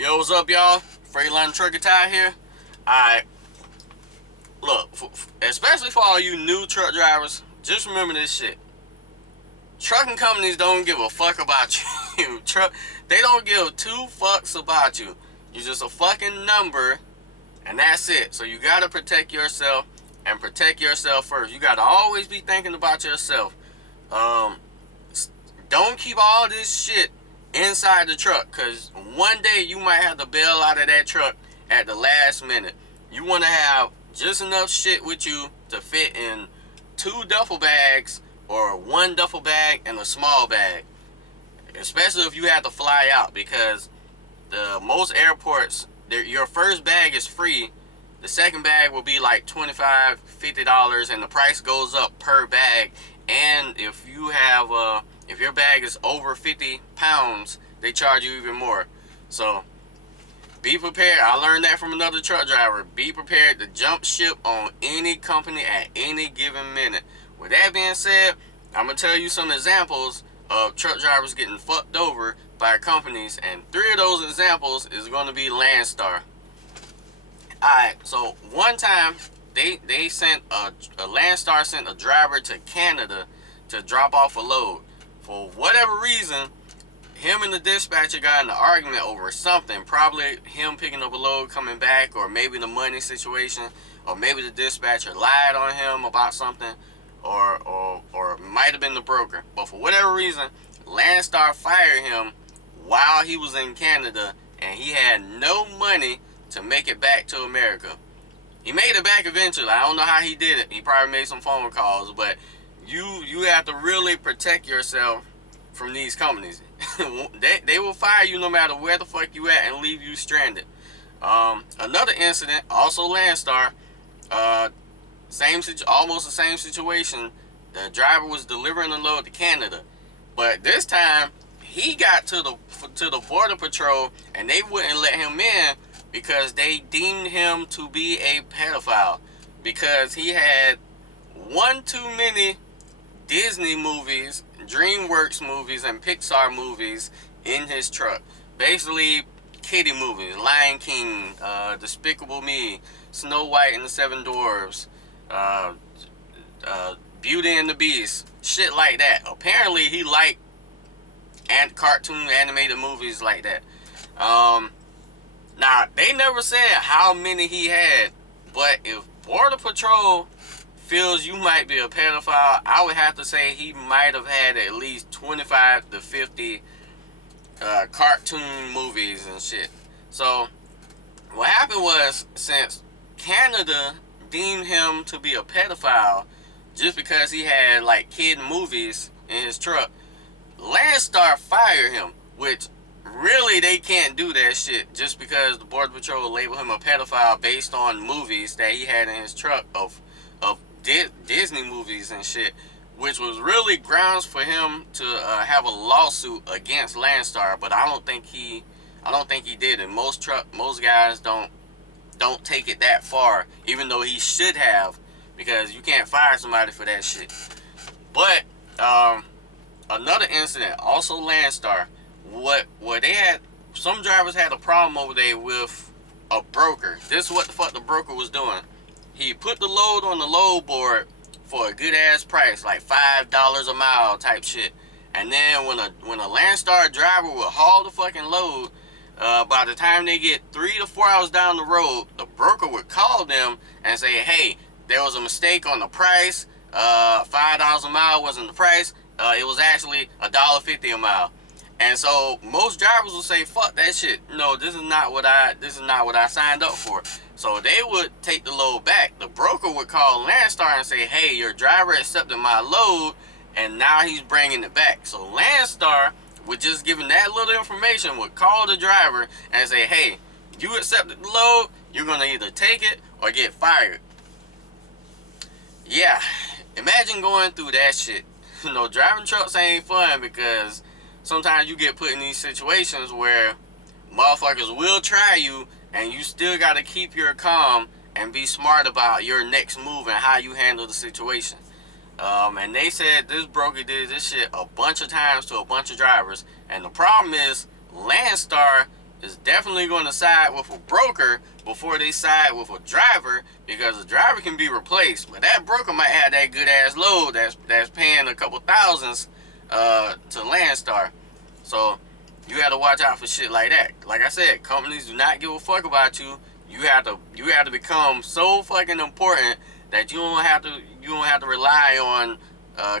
Yo, what's up, y'all? Freightliner Trucker Ty here. Alright, look, especially for all you new truck drivers, just remember this shit. Trucking companies don't give a fuck about you. They don't give two fucks about you. You're just a fucking number, and that's it. So you gotta protect yourself, and protect yourself first. You gotta always be thinking about yourself. Don't keep all this shit inside the truck, because one day you might have to bail out of that truck at the last minute. You want to have just enough shit with you to fit in 2 duffel bags or 1 duffel bag and a small bag, especially if you have to fly out, because most airports, your first bag is free. The second bag will be like $25, $50, and the price goes up per bag. And if your bag is over 50 pounds, they charge you even more. So be prepared. I learned that from another truck driver. Be prepared to jump ship on any company at any given minute. With that being said, I'm going to tell you some examples of truck drivers getting fucked over by companies, and 3 of those examples is going to be Landstar. Alright, so one time they sent Landstar sent a driver to Canada to drop off a load. For whatever reason, him and the dispatcher got in an argument over something. Probably him picking up a load, coming back, or maybe the money situation, or maybe the dispatcher lied on him about something, or it might have been the broker. But for whatever reason, Landstar fired him while he was in Canada, and he had no money to make it back to America. He made it back eventually. I don't know how he did it. He probably made some phone calls, but you have to really protect yourself from these companies. They will fire you no matter where the fuck you at and leave you stranded. Another incident, also Landstar, almost the same situation. The driver was delivering a load to Canada, but this time he got to the border patrol, and they wouldn't let him in because they deemed him to be a pedophile, because he had one too many Disney movies, DreamWorks movies, and Pixar movies in his truck. Basically, kiddie movies, Lion King, Despicable Me, Snow White and the Seven Dwarfs, Beauty and the Beast, shit like that. Apparently, he liked cartoon animated movies like that. Now, they never said how many he had, but if Border Patrol feels you might be a pedophile, I would have to say he might have had at least 25 to 50 cartoon movies and shit. So, what happened was, since Canada deemed him to be a pedophile just because he had like kid movies in his truck, Landstar fired him, which really they can't do that shit just because the Border Patrol labeled him a pedophile based on movies that he had in his truck of Disney movies and shit, which was really grounds for him to have a lawsuit against Landstar. But I don't think he did it. Most guys don't take it that far, even though he should have, because you can't fire somebody for that shit. But another incident, also Landstar, what they had, some drivers had a problem over there with a broker. This is what the fuck the broker was doing. He put the load on the load board for a good ass price, like $5 a mile type shit. And then when a Landstar driver would haul the fucking load, by the time they get 3 to 4 hours down the road, the broker would call them and say, hey, there was a mistake on the price. $5 a mile wasn't the price. It was actually $1.50 a mile. And so most drivers will say, fuck that shit. No, this is not what I signed up for. So they would take the load back. The broker would call Landstar and say, hey, your driver accepted my load, and now he's bringing it back. So Landstar, with just giving that little information, would call the driver and say, hey, you accepted the load, you're going to either take it or get fired. Yeah, imagine going through that shit. Driving trucks ain't fun, because sometimes you get put in these situations where motherfuckers will try you, and you still got to keep your calm and be smart about your next move and how you handle the situation. And they said this broker did this shit a bunch of times to a bunch of drivers. And the problem is, Landstar is definitely going to side with a broker before they side with a driver, because a driver can be replaced, but that broker might have that good ass load that's paying a couple thousands to Landstar. So you have to watch out for shit like that. Like I said, companies do not give a fuck about you. You have to become so fucking important that you don't have to rely on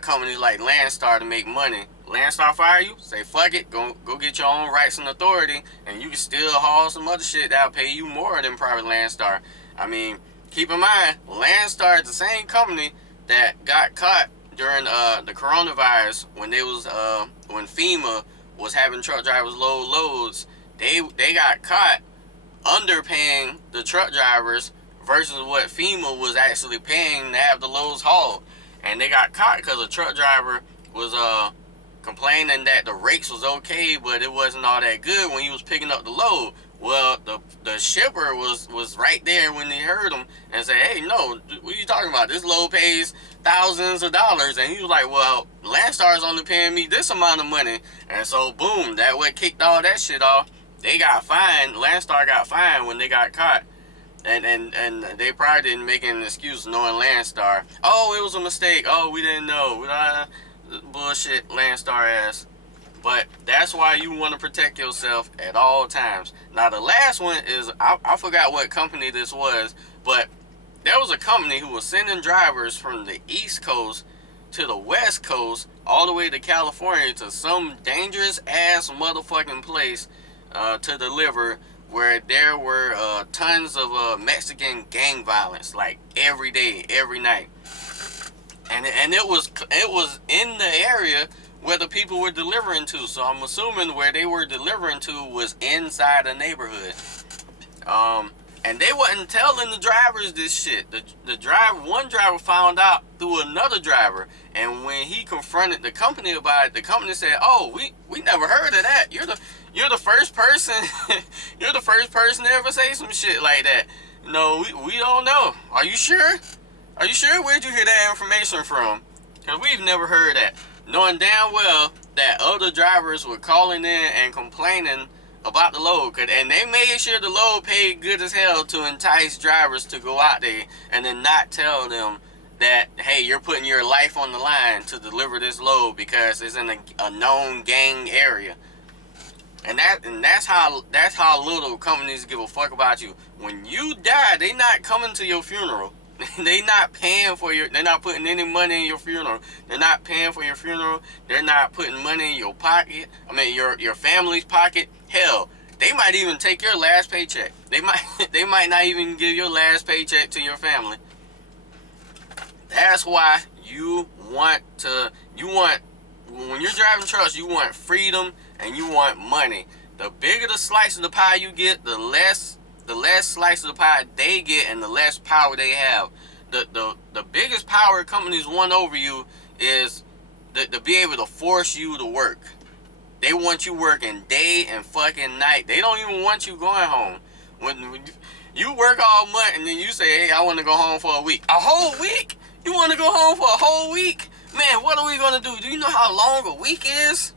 companies like Landstar to make money. Landstar fire you, say fuck it, go get your own rights and authority, and you can still haul some other shit that'll pay you more than private Landstar. I mean, keep in mind, Landstar is the same company that got caught during the coronavirus when when FEMA was having truck drivers load loads. They got caught underpaying the truck drivers versus what FEMA was actually paying to have the loads hauled. And they got caught because a truck driver was complaining that the rates was okay, but it wasn't all that good when he was picking up the load. Well, the shipper was right there when he heard him and said, hey, no, what are you talking about? This load pays thousands of dollars. And he was like, well, Landstar's only paying me this amount of money. And so, boom, that what kicked all that shit off. They got fined. Landstar got fined when they got caught. And they probably didn't make an excuse knowing Landstar. Oh, it was a mistake. Oh, we didn't know. Bullshit, Landstar ass. But that's why you want to protect yourself at all times. Now, the last one is, I forgot what company this was, but there was a company who was sending drivers from the East Coast to the West Coast, all the way to California, to some dangerous-ass motherfucking place to deliver, where there were tons of Mexican gang violence, like every day, every night. And it was in the area where the people were delivering to. So I'm assuming where they were delivering to was inside a neighborhood. And they wasn't telling the drivers this shit. One driver found out through another driver, and when he confronted the company about it, the company said, "Oh, we never heard of that. You're the first person. You're the first person to ever say some shit like that. No, we don't know. Are you sure? Are you sure? Where'd you hear that information from? Because we've never heard that." Knowing damn well that other drivers were calling in and complaining about the load, and they made sure the load paid good as hell to entice drivers to go out there and then not tell them that, hey, you're putting your life on the line to deliver this load because it's in a known gang area. And that's how little companies give a fuck about you. When you die, they not coming to your funeral. They not paying for they're not putting any money in your funeral. They're not paying for your funeral. They're not putting money in your pocket. I mean, your family's pocket. Hell, they might even take your last paycheck. They might not even give your last paycheck to your family. That's why when you're driving trucks, you want freedom and you want money. The bigger the slice of the pie you get, the less slice of the pie they get, and the less power they have. The biggest power companies want over you is to be able to force you to work. They want you working day and fucking night. They don't even want you going home. When you work all month and then you say, hey, I want to go home for a week. A whole week? You want to go home for a whole week? Man, what are we going to do? Do you know how long a week is?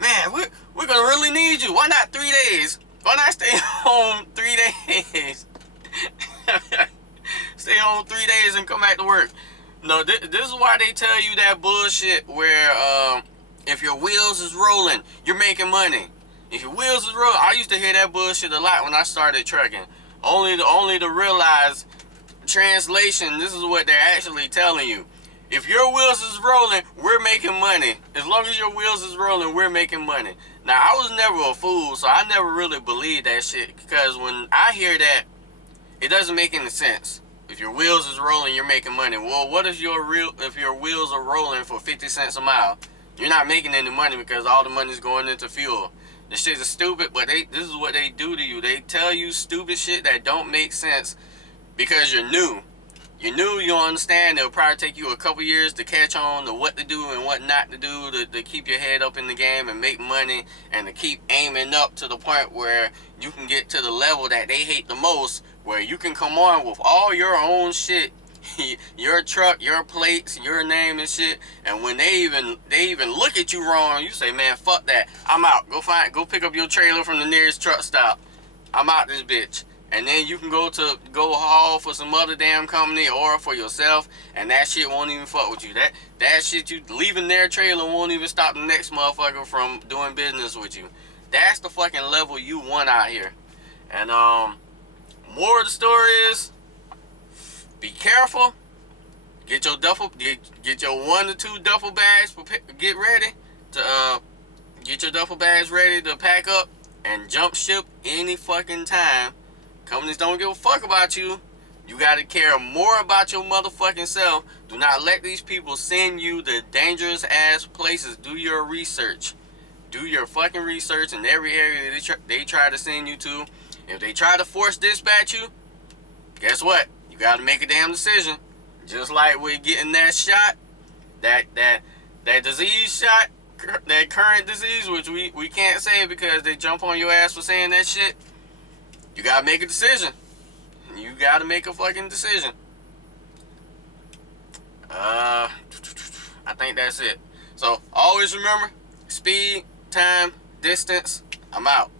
Man, we're going to really need you. Why not 3 days? Why not stay home 3 days? Stay home 3 days and come back to work. No, this is why they tell you that bullshit where if your wheels is rolling, you're making money. If your wheels is rolling, I used to hear that bullshit a lot when I started trucking. Only to realize, translation, this is what they're actually telling you. If your wheels is rolling, we're making money. As long as your wheels is rolling, we're making money. Now, I was never a fool, so I never really believed that shit, because when I hear that, it doesn't make any sense. If your wheels is rolling, you're making money. Well, what if your wheels are rolling for 50 cents a mile? You're not making any money because all the money's going into fuel. This shit is stupid, but this is what they do to you. They tell you stupid shit that don't make sense because you're new. You're new, you don't understand. It'll probably take you a couple years to catch on to what to do and what not to do to keep your head up in the game and make money and to keep aiming up to the point where you can get to the level that they hate the most, where you can come on with all your own shit, your truck, your plates, your name and shit. And when they even look at you wrong, you say, man, fuck that. I'm out. Go pick up your trailer from the nearest truck stop. I'm out this bitch. And then you can go haul for some other damn company or for yourself, and that shit won't even fuck with you. That shit, you leaving their trailer won't even stop the next motherfucker from doing business with you. That's the fucking level you want out here. And more of the story is, be careful. Get your get your 1 to 2 duffel bags. Get ready to get your duffel bags ready to pack up and jump ship any fucking time. Companies don't give a fuck about you. You gotta care more about your motherfucking self. Do not let these people send you to dangerous ass places. Do your research. Do your fucking research in every area they try to send you to. If they try to force dispatch you, guess what? You gotta make a damn decision. Just like with getting that shot, that disease shot, that current disease, which we can't say because they jump on your ass for saying that shit. You gotta make a decision. You gotta make a fucking decision. I think that's it. So always remember, speed, time, distance. I'm out.